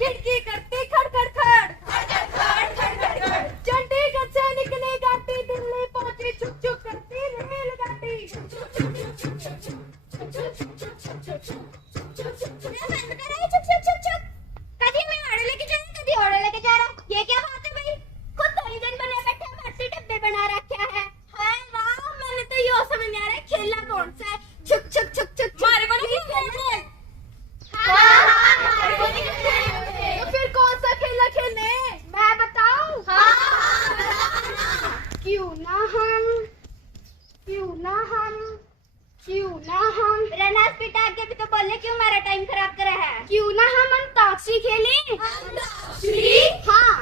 खिड़की करती खड़खड़ चंडीगढ़ से निकली गाड़ी, दिल्ली पहुंची चुप चुप करती रेलगाड़ी। कभी मैं ऑर्डर लेके जा रहा हूँ, कभी ऑर्डर लेके जा रहा हूँ। ये क्या बात है भाई? खुद तो इंजन बने बैठे, मट्टी डब्बे बना रखे हैं। हाय वाह, मैंने तो ये समझ नहीं आ रहा है खेलना कौन सा है। छुक छुक छुक छुक मारे को नहीं खेलना है। तो फिर कौन सा खेला खेलने? मैं बताऊं? क्यों ना हम रनास पिटा के भी तो बोले क्यों हमारा टाइम खराब करा है। क्यों ना हम अंताक्षरी खेलें? हाँ,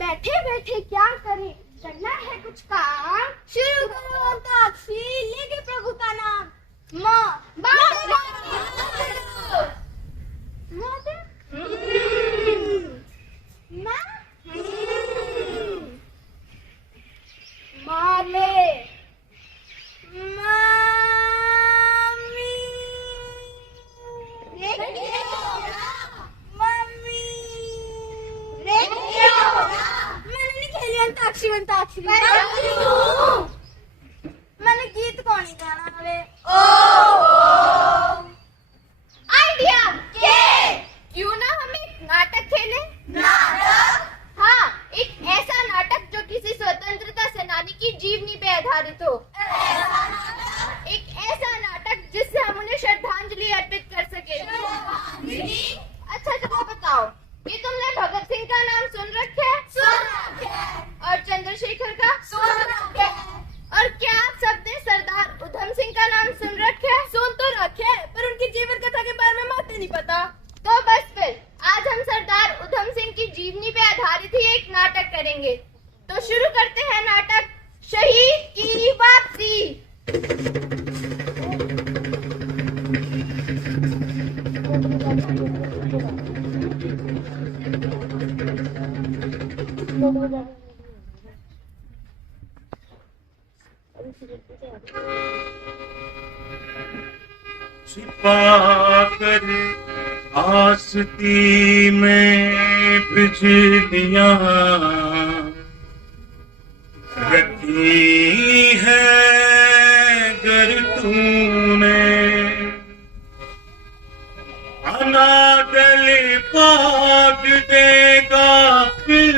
बैठे बैठे क्या करें, करना है कुछ काम। शुरू करो अंताक्षरी, लेके प्रभु का नाम। माले अंताक्षरी मैंने गीत कौन ही गाना वाले। आइडिया क्यों ना हम एक नाटक खेलें? हाँ, एक ऐसा नाटक जो किसी स्वतंत्रता सेनानी की जीवनी पे आधारित हो। एक ऐसा नाटक जिससे हम उन्हें श्रद्धांजलि अर्पित कर सके। अच्छा चलो बताओ, ये तुमने भगत सिंह का नाम सुन रखा है? और चंद्रशेखर का? और क्या आप सबने सरदार उधम सिंह का नाम सुन रखा है? सुन तो रखे, पर उनकी जीवन कथा के बारे में बातें नहीं पता। तो बस फिर आज हम सरदार उधम सिंह की जीवनी पे आधारित ही एक नाटक करेंगे। तो शुरू करते हैं नाटक शहीद की वापसी। छिपा कर आस्ती में बिजलियां रखी है गर तूने, अनागल पाग देगा फिर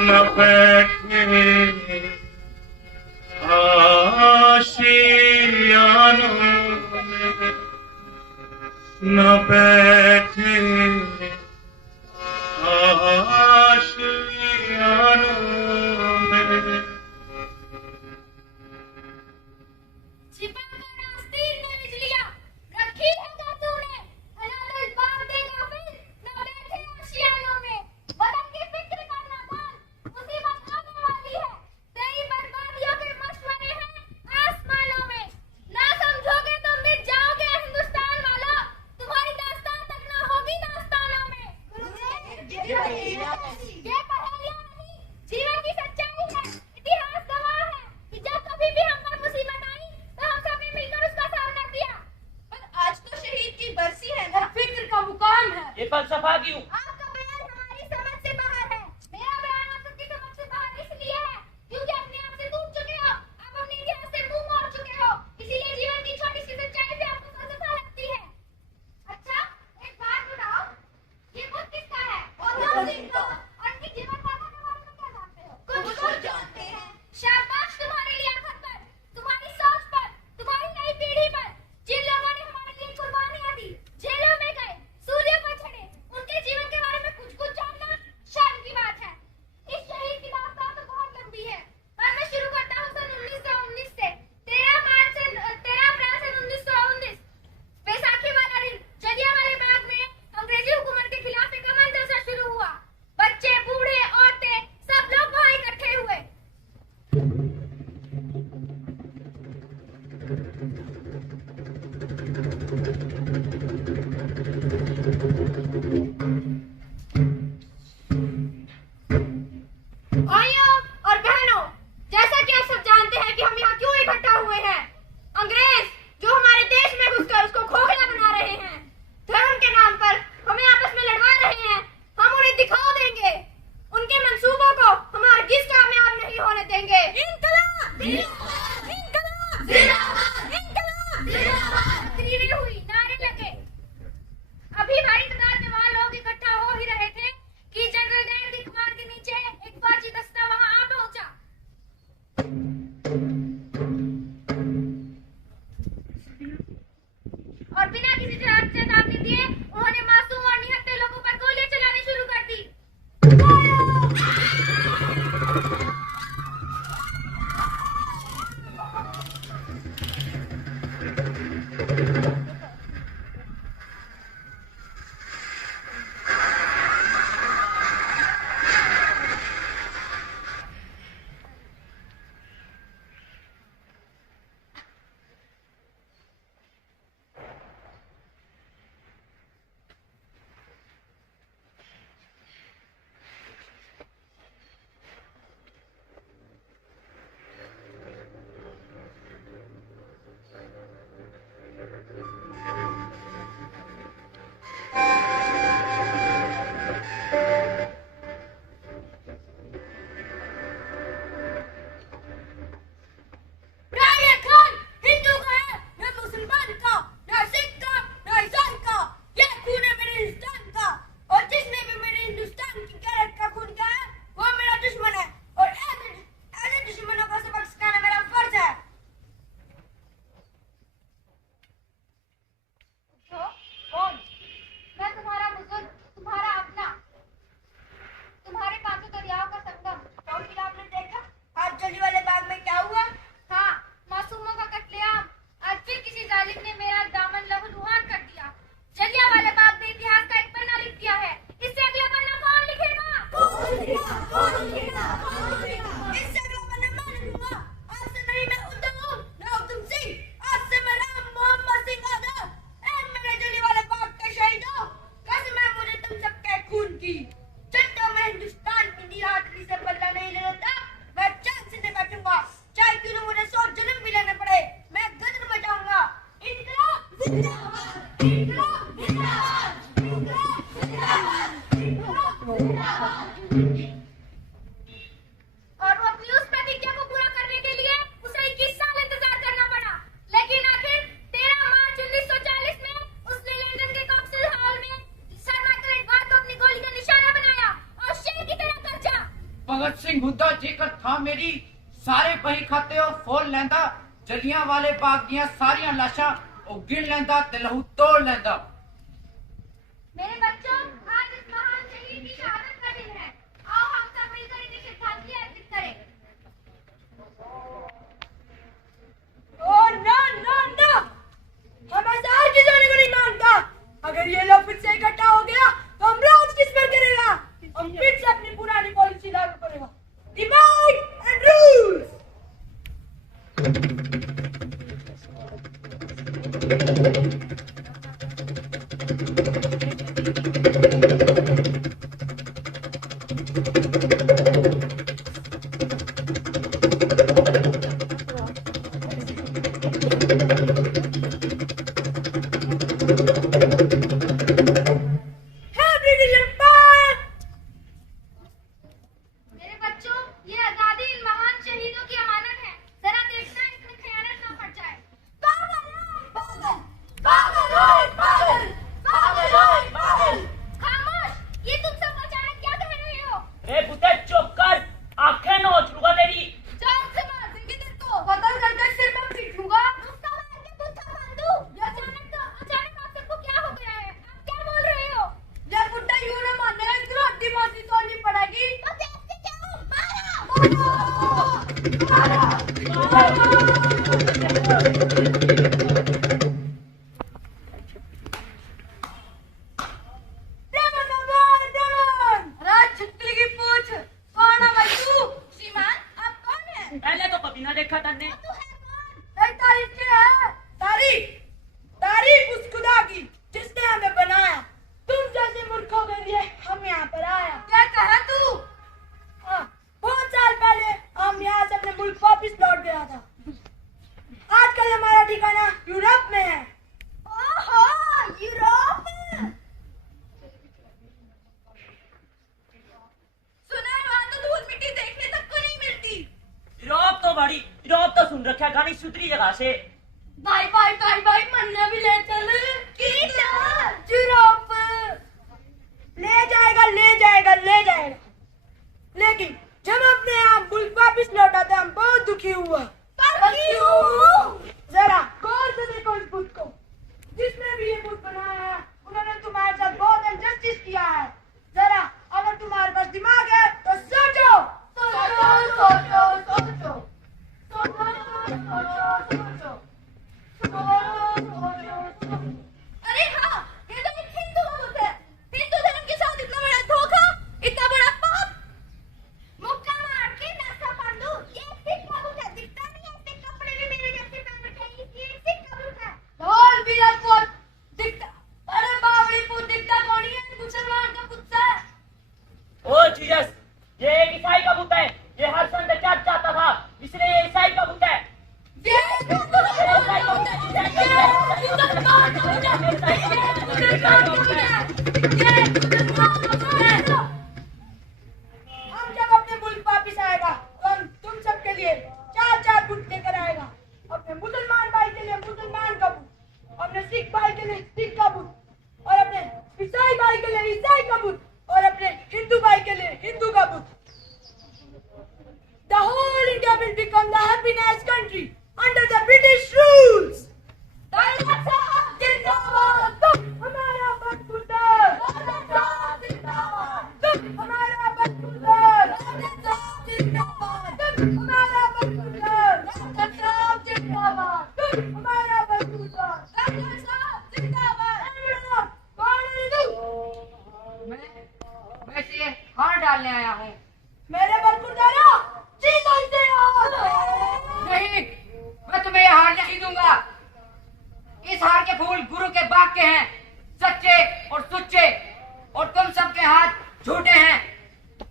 न बैठे आशियानों में, न बैठे आशियानों में। छिपाकर आस्तीन में बिजलियां रखी है क्या तूने, अनागल पाग देगा फिर न बैठे आशियानों में। वतन की फिक्र करना बंद, मुसीबत आने वाली है, तेरी बर्बादियों के मशवरे हैं आसमानों में। ना समझोगे तो मिट जाओगे हिंदुस्तान वालों, तुम्हारी दास्तान तक ना होगी दास्तानों में। ये पहेलियां नहीं, जीवन की सच्चाई है, इतिहास गवाह है कि जब कभी भी हम पर मुसीबत आई तो हम सबने मिलकर उसका सामना किया। पर आज तो शहीद की बरसी है ना, फिक्र का मुकाम है। ये फलसफा क्यों? आपका बयान हमारी समझ से बाहर है। मेरा बयान आप सबकी समझ से बाहर इसलिए है क्योंकि अपने आप से टूट चुके हो, आप अपने इतिहास से मुंह मोड़ चुके हो, इसीलिए जीवन की छोटी सी सच्चाई भी आपको फलसफा लगती है। अच्छा, एक बात बताओ, ये बुक किसका है? उधम सिंह का। और इनकी जीवन गाथा के बारे में क्या जानते हो? कुछ जानते हैं। शाबाश तुम्हारी लियाकत पर, तुम्हारी सोच पर, तुम्हारी नई पीढ़ी पर। जिन लोगों ने हमारे लिए कुर्बानियां दी, जेलों में गए, सूर्य पर चढ़े, उनके जीवन के बारे में कुछ जानना शर्म की बात है। इस शहीद की दास्तान तो बहुत लंबी है, पर मैं शुरू करता हूँ सन 1919 से। 13 अप्रैल सन 1919 बैसाखी वाला दिन, भगत सिंह हुड्डा जेकर था मेरी सारे बही खाते हो फोल लेंदा जलियां वाले बाग दियां सारियां लाशां और गिन लेंदा ते लहू तोड़ लेंदा। मेरे बच्चों, आज इस महान शहीद की शहादत का दिन है। आओ हम सब मिलकर इन्हें श्रद्धांजलि अर्पित करें। ओह नो नो नो, हम आजाद की जाने को नहीं मानता। अगर ये लोग फिर से इकट्ठा हो गया तो हम राज किस पर करेगा? हम फिर से अपनी पुरानी पॉलिसी लागू करेगा, डिवाइड एंड रूल। मेरे बच्चों, ये आजादी इन महान शहीदों की अमानत है। जरा देखना इसमें खयानत ना पड़ जाए। खामोश! ये तुम सब अचानक क्या कह रहे हो? ए बुते चुप कर, आंखें नोच लूंगा तेरी। जान से मार देंगे तेरे को। कत्ल करके सिर में पीटूंगा। उसका मार के बुत्था बांध दूं। अचानक आप सबको क्या हो गया है? आप क्या बोल रहे हो? जब बुड्ढा यूं ना मानेगा इतना हड्डी मासी तोड़नी पड़ेगी। तो देखते जाओ, राज छिटकली की पूछ, कौन है भाई तू? श्रीमान, आप कौन हैं? पहले तो कभी ना देखा तन्ने। तू है कौन? तेरी तारीफ क्या है? तारीफ उस खुदा की जिसने हमें बनाया। तुम जैसे मूर्खों के लिए हम यहाँ पर आया। क्या कहा तू? हाँ, बहुत साल पहले हम यहाँ से अपने मुल्क वापिस लौट गया था। आजकल हमारा ठिकाना यूरोप में है। ओहो, यूरोप! सुना है वहाँ तो धूल मिट्टी देखने तक को नहीं मिलती। यूरोप तो सुन रखा गानी सुतरी जगह से। भाई मन्ना भी ले चल। यूरोप ले जाएगा। लेकिन जब अपने यहाँ मुल्क वापिस लौटा तो हम बहुत दुखी हुआ। पर क्यों? जरा गौर से देखो इस बुत को। जिसने भी ये बुत बनाया है उन्होंने तुम्हारे साथ बहुत इनजस्टिस किया है। जरा अगर तुम्हारे पास दिमाग है तो सोचो। अरे हाँ, ये तो एक हिंदू का बुत है। हिंदू धर्म के साथ इतना बड़ा धोखा, इतना बड़ा पाप। मुक्का मार के नासा पाड़ दूं। ये एक सिख का बुत है। दिखता नहीं है, इसके कपड़े भी मेरे जैसे पहन रखे हैं। ये एक सिख का बुत है। ढोल बीरा पुत दिखता, अरे बावड़ी पुत दिखता कौन है? मुसलमान का पुत है। ओ जीसस, ये एक ईसाई का बुत है। ये हर संत चर्च जाता था, इसलिए ये ईसाई का बुत है। हम जब अपने मुल्क वापिस आएगा तो हम तुम सबके लिए चार बुत लेकर आएगा। अपने मुसलमान भाई के लिए मुसलमान का बुत, अपने सिख भाई के लिए सिख का बुत, और अपने ईसाई भाई के लिए ईसाई का बुत, और अपने हिंदू भाई के लिए हिंदू का बुत। The whole India will become the happiness country under the British rules. हमारा बदबूदार, हमारा बदबूदार, हमारा बदबूदार, हमारा बदबूदार। वैसे हार डालने आया हूँ। मेरे बदबूदारा जीत होते हो। नहीं, मैं तुम्हें ये हार नहीं दूंगा। इस हार के फूल गुरु के बाग के हैं, सच्चे और सुच्चे, और तुम सबके हाथ झूठे हैं।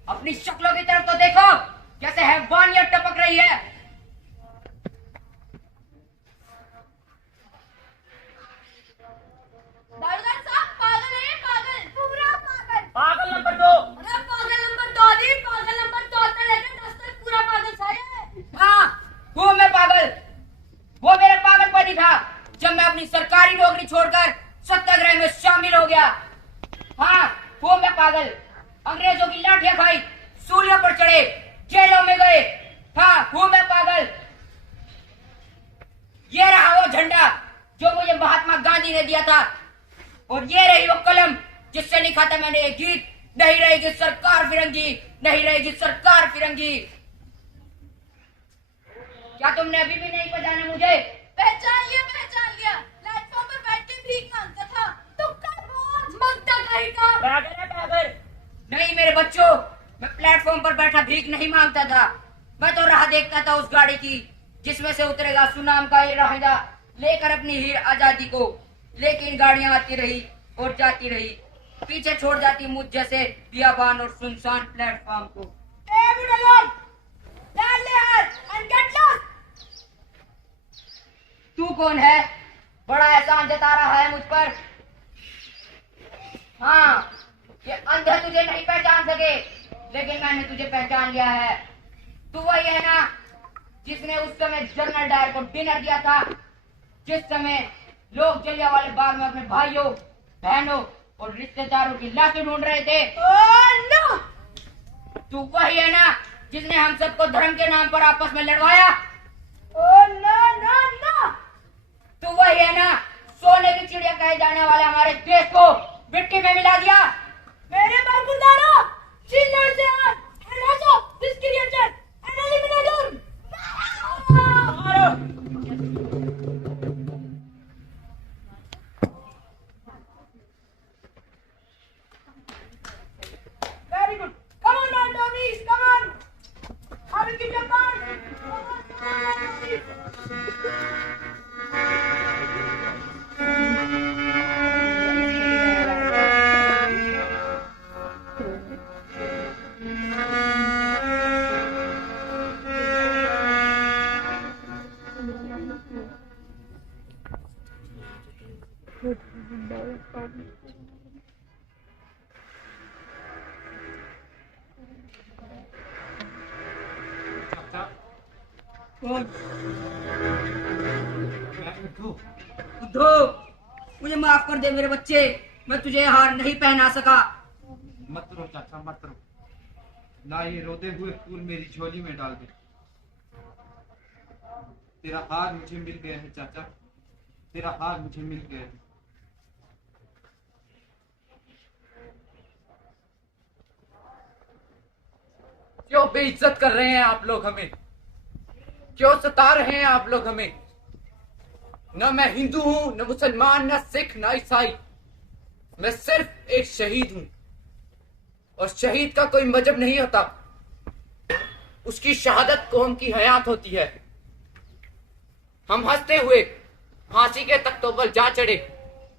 अपनी शक्लों की तरफ तो देखो, कैसे हैवानियत टपक रही है। दारोगा साहब पागल है, पागल, पूरा पागल। पागल नंबर 2। अरे पागल नंबर 2 नहीं, पागल नंबर 2 से लेकर 10 तक पूरा पागल था ये। हाँ, हूँ मैं पागल। वो मेरा पागलपन ही था जब मैं अपनी सरकारी नौकरी छोड़कर सत्याग्रह में शामिल हो गया। हाँ, वो मैं पागल। अंग्रेजों की लाठियां खाई, सूलियों पर चढ़े, जेलों में गए। हाँ, हूं मैं पागल। ये रहा वो झंडा जो मुझे महात्मा गांधी ने दिया था, और ये रही वो कलम जिससे लिखा था मैंने ये गीत, नहीं रहेगी सरकार फिरंगी, नहीं रहेगी सरकार फिरंगी। क्या तुमने अभी भी नहीं पहचाना मुझे? पहचान लिया। प्लेटफॉर्म पर बैठ के भीख मांगता था। तुम कौन मांगता कहीं का? बैगर है बैगर। नहीं मेरे बच्चों, मैं प्लेटफॉर्म पर बैठा भीख नहीं मांगता था। मैं तो राह देखता था उस गाड़ी की जिसमें से उतरेगा सुनाम का ये राहिदा लेकर अपनी हीर आजादी को। लेकिन गाड़ियां आती रही और जाती रही, पीछे छोड़ जाती मुझ जैसे बियाबान और सुनसान प्लेटफॉर्म को। तू कौन है? बड़ा एहसान जता रहा है मुझ पर। हाँ, ये अंधे तुझे नहीं पहचान सके, लेकिन मैंने तुझे पहचान लिया है। तू वही है ना जिसने उस समय जनरल डायर को डिनर दिया था, जिस समय लोग जलियांवाले बाग में अपने भाइयों, बहनों और रिश्तेदारों की लाशें ढूंढ रहे थे। तू वही है ना जिसने हम सबको धर्म के नाम पर आपस में लड़वाया। तू वही है ना सोने की चिड़िया कहे जाने वाले हमारे देश को मिट्टी में मिला दिया। मेरे बरखुरदारों, चिल्लर से आज erase this creature and eliminate him. Very good. Come on, man, dummies, come on. I will give you a card. Come on, dummies. Uddhav, मुझे माफ कर दे मेरे बच्चे, मैं तुझे हार नहीं पहना सका। मत रो चाचा, मत रो। ना ये रोते हुए फूल मेरी झोली में डाल दे। तेरा हार मुझे मिल गया है चाचा, तेरा हार मुझे मिल गया है। क्यों बेइज्जत कर रहे हैं आप लोग हमें? क्यों सता रहे हैं आप लोग हमें? न मैं हिंदू हूं, न मुसलमान, न सिख, न ईसाई। मैं सिर्फ एक शहीद हूं, और शहीद का कोई मजहब नहीं होता। उसकी शहादत कौम की हयात होती है। हम हंसते हुए फांसी के तख्तों पर जा चढ़े,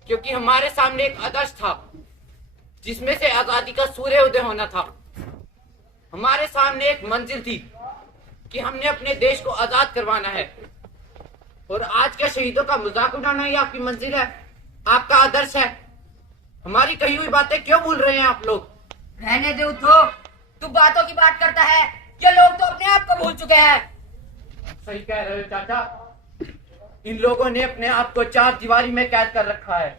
क्योंकि हमारे सामने एक आदर्श था जिसमें से आजादी का सूर्योदय होना था। हमारे सामने एक मंजिल थी कि हमने अपने देश को आजाद करवाना है। और आज के शहीदों का मजाक उड़ाना ही आपकी मंजिल है, आपका आदर्श है। हमारी कही हुई बातें क्यों भूल रहे हैं आप लोग? रहने दे उद्धव, तू बातों की बात करता है, ये लोग तो अपने आप को भूल चुके हैं। सही कह रहे हो चाचा, इन लोगों ने अपने आप को चार दीवारी में कैद कर रखा है।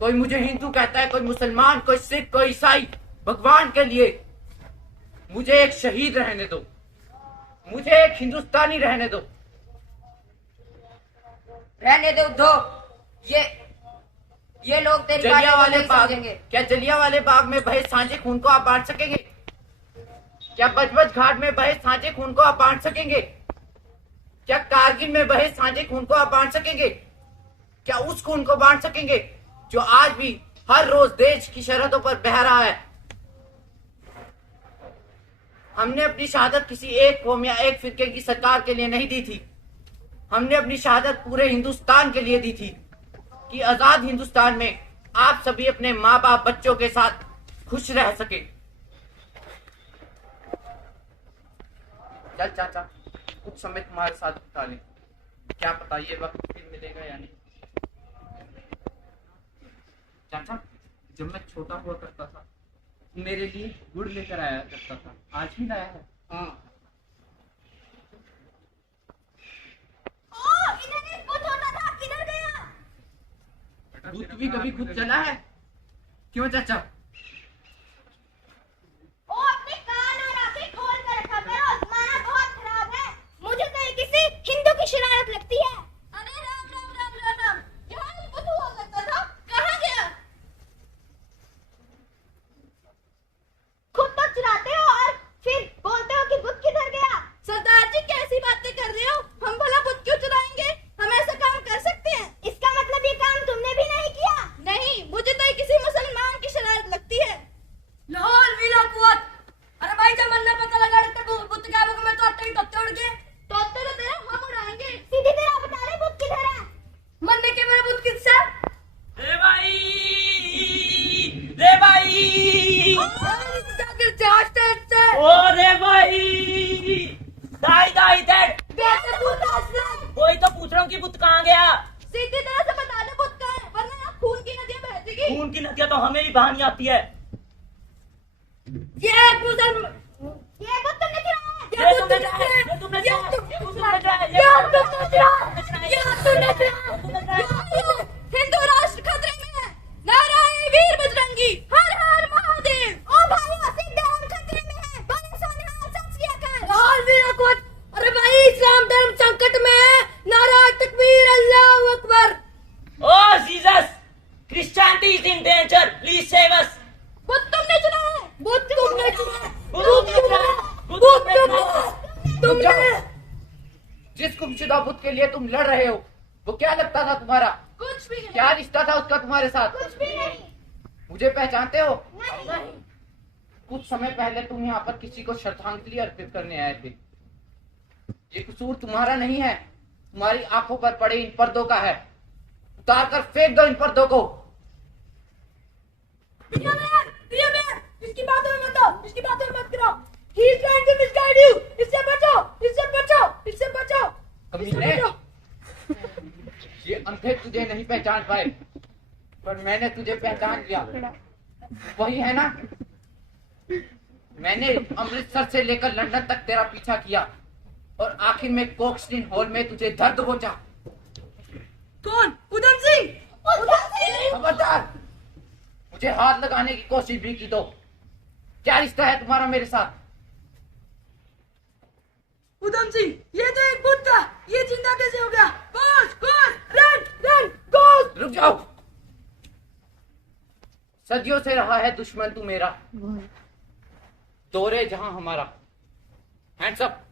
कोई मुझे हिंदू कहता है, कोई मुसलमान, कोई सिख, कोई ईसाई। भगवान के लिए मुझे एक शहीद रहने दो, मुझे एक हिंदुस्तानी रहने दो। रहने दे उद्धव, ये लोग तेरी बातों को जलियांवाले नहीं बाग, समझेंगे। क्या जलियांवाले बाग में बहे सांझे खून को आप बांट सकेंगे? क्या बजबज घाट में बहे सांझे खून को आप बांट सकेंगे? क्या कारगिल में बहे सांझे खून को आप बांट सकेंगे? क्या उस खून को बांट सकेंगे जो आज भी हर रोज देश की सरहदों पर बह रहा है? हमने अपनी शहादत किसी एक कौम या एक फिरके की सरकार के लिए नहीं दी थी। हमने अपनी शहादत पूरे हिंदुस्तान के लिए दी थी कि आजाद हिंदुस्तान में आप सभी अपने माँ बाप, बच्चों के साथ खुश रह सके। चल चाचा, कुछ समय तुम्हारे साथ बिता लें। क्या पता ये वक्त फिर मिलेगा या नहीं। चाचा, जब मैं छोटा हुआ करता था मेरे लिए गुड़ लेकर आया करता था, आज भी लाया है। हाँ, इधर एक बुत होता था, किधर गया? दूध भी कभी खुद चला है? क्यों चाचा? ओ अपने कान और आंखें खोल कर रखा शरारत लगती है। अरे राम राम राम राम राम, यहाँ एक बुद्ध हुआ करता था, कहाँ गया? खुद तो चुराते हो और फिर बोलते हो कि बुद्ध किधर गया। सरदार जी कैसी बातें कर रहे हो? हम भला बुद्ध क्यों चुराएंगे? हम ऐसा काम कर सकते हैं। इसका मतलब ये काम तुमने भी नहीं किया? नहीं, मुझे तो ये किसी मुसलमान की शरारत लगती है। लाहौल वीरा कुवत। अरे भाई जब मन्ना पता लगा रहे थे बुद्ध क्या होगा, मैं तो अत्ते ही तत्ते उड़ गए। तोते तो तेरा हम उड़ाएंगे। सीधी तरह बता रहे बुद्ध किधर है? मन्ने के मेरा बुद्ध किससे? रे भाई, रे भाई, ओ रे भाई, दाई दाई दैट। वही तो पूछ रहा हूँ कि बुद्ध कहाँ गया। सीधी तरह से बता दे बुद्ध कहाँ है, वरना यहाँ खून की नदियाँ बहती। खून की नदियाँ तो हमें भी बहानी आती है। ये मुसलमान, ये बुद्ध तुमने चुराया है। ये तुमने चुराया, ये तुमने चुराया, ये तुमने चुराया। हिंदू राष्ट्र खतरे में है। नारायण वीर बजरंगी, हर हर महादेव। ओ भाइयों, सिख धर्म खतरे में है। बड़े सोने हाथ सांस लिया कर। लाहौल वीरा कुवत। अरे भाई इस्लाम धर्म संकट में है। नारा तकबीर, अल्लाह Akbar. Oh Jesus, Christianity is in danger. Please save us. Buddha तुमने चुराया है। बुद्ध तुमने चुराया, बुद्ध ने चुराया, बुद्ध ने चुराया। तुमने। जिस गुमशुदा बुद्ध के लिए तुम लड़ रहे हो वो क्या लगता था तुम्हारा? कुछ भी नहीं। क्या रिश्ता था उसका तुम्हारे साथ? कुछ भी नहीं। मुझे पहचानते हो? नहीं। कुछ समय पहले तुम यहाँ पर किसी को श्रद्धांजलि अर्पित करने आए थे। ये कसूर तुम्हारा नहीं है, तुम्हारी आंखों पर पड़े इन पर्दों का है। उतार कर फेंक दो इन पर्दों को। इसकी बातों में मत आओ, इसकी बातों में मत करो। He is trying to misguide you. इससे बचो, इससे बचो, इससे बचो, इससे कमीने, बचो। ये अंधे तुझे नहीं पहचान पाए पर मैंने तुझे पहचान लिया। वही है ना? मैंने अमृतसर से लेकर लंदन तक तेरा पीछा किया और आखिर में कोक्सलिन हॉल में तुझे दर्द पहुंचा। कौन? उधम सिंह। खबरदार, मुझे हाथ लगाने की कोशिश भी की तो। क्या रिश्ता है तुम्हारा मेरे साथ? उधम सिंह, ये तो एक बुद्ध था, ये जिंदा कैसे हो गया? गोश, गोश, रन, रन, गोश। रुक जाओ। सदियों से रहा है दुश्मन तू मेरा, दौरे जहां हमारा। Hands up.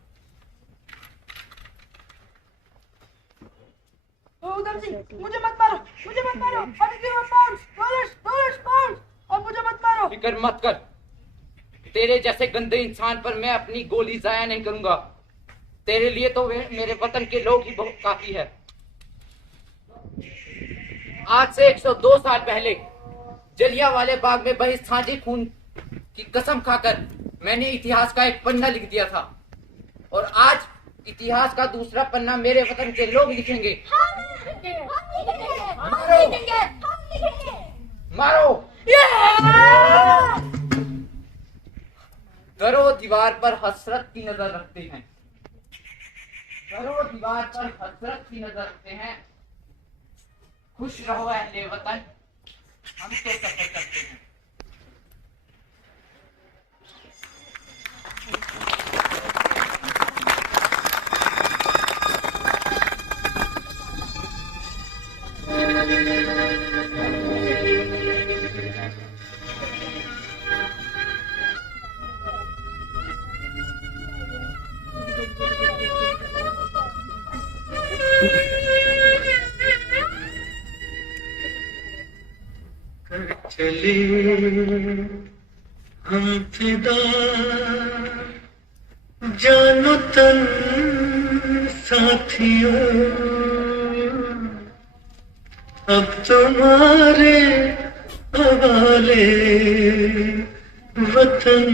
उधम सिंह, मुझे मत मारो, मुझे मत मारो। अरे क्यों पाउंड, डॉलर्स, डॉलर्स, पाउंड। और मुझे मत मारो। फिक्र मत कर, तेरे जैसे गंदे इंसान पर मैं अपनी गोली जाया नहीं करूंगा। तेरे लिए तो मेरे वतन के लोग ही बहुत काफी है। आज से 102 साल पहले जलियांवाले बाग में बहे साझे खून की कसम खाकर मैंने इतिहास का एक पन्ना लिख दिया था और आज इतिहास का दूसरा पन्ना मेरे वतन के लोग लिखेंगे। मारो। दरो दीवार पर हसरत की नजर रखते हैं, दरो दीवार पर हसरत की नजर रखते हैं। खुश रहो अहले वतन, हम तो सफर करते हैं। चले हम फिदा जानो तन साथियों, अब तुम्हारे हवाले वतन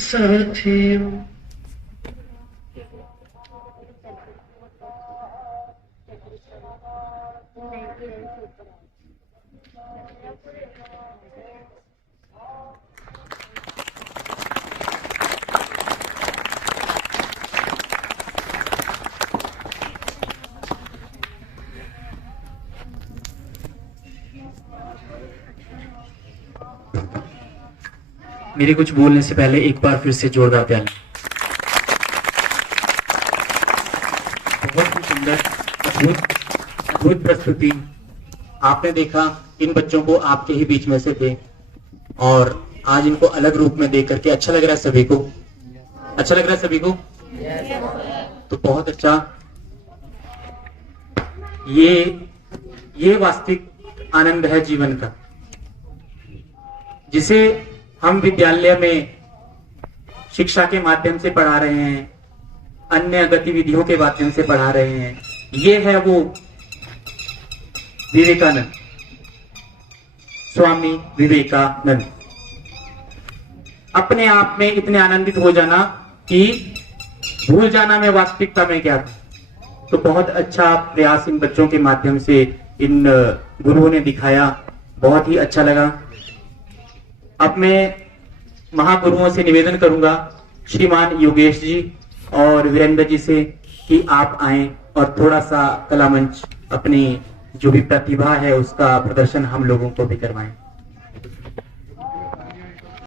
साथियों। मेरे कुछ बोलने से पहले एक बार फिर से जोरदार ताली। बहुत अद्भुत प्रस्तुति। आपने देखा इन बच्चों को आपके ही बीच में से थे और आज इनको अलग रूप में देख करके अच्छा लग रहा है सभी को। अच्छा लग रहा है सभी को? तो बहुत अच्छा। ये वास्तविक आनंद है जीवन का, जिसे हम विद्यालय में शिक्षा के माध्यम से पढ़ा रहे हैं, अन्य गतिविधियों के माध्यम से पढ़ा रहे हैं। ये है वो विवेकानंद, स्वामी विवेकानंद। अपने आप में इतने आनंदित हो जाना कि भूल जाना मैं वास्तविकता में क्या था। तो बहुत अच्छा प्रयास इन बच्चों के माध्यम से इन गुरुओं ने दिखाया, बहुत ही अच्छा लगा। अब मैं महागुरुओं से निवेदन करूंगा, श्रीमान योगेश जी और वीरेंद्र जी से, कि आप आएं और थोड़ा सा कला मंच अपनी जो भी प्रतिभा है उसका प्रदर्शन हम लोगों को भी करवाएं।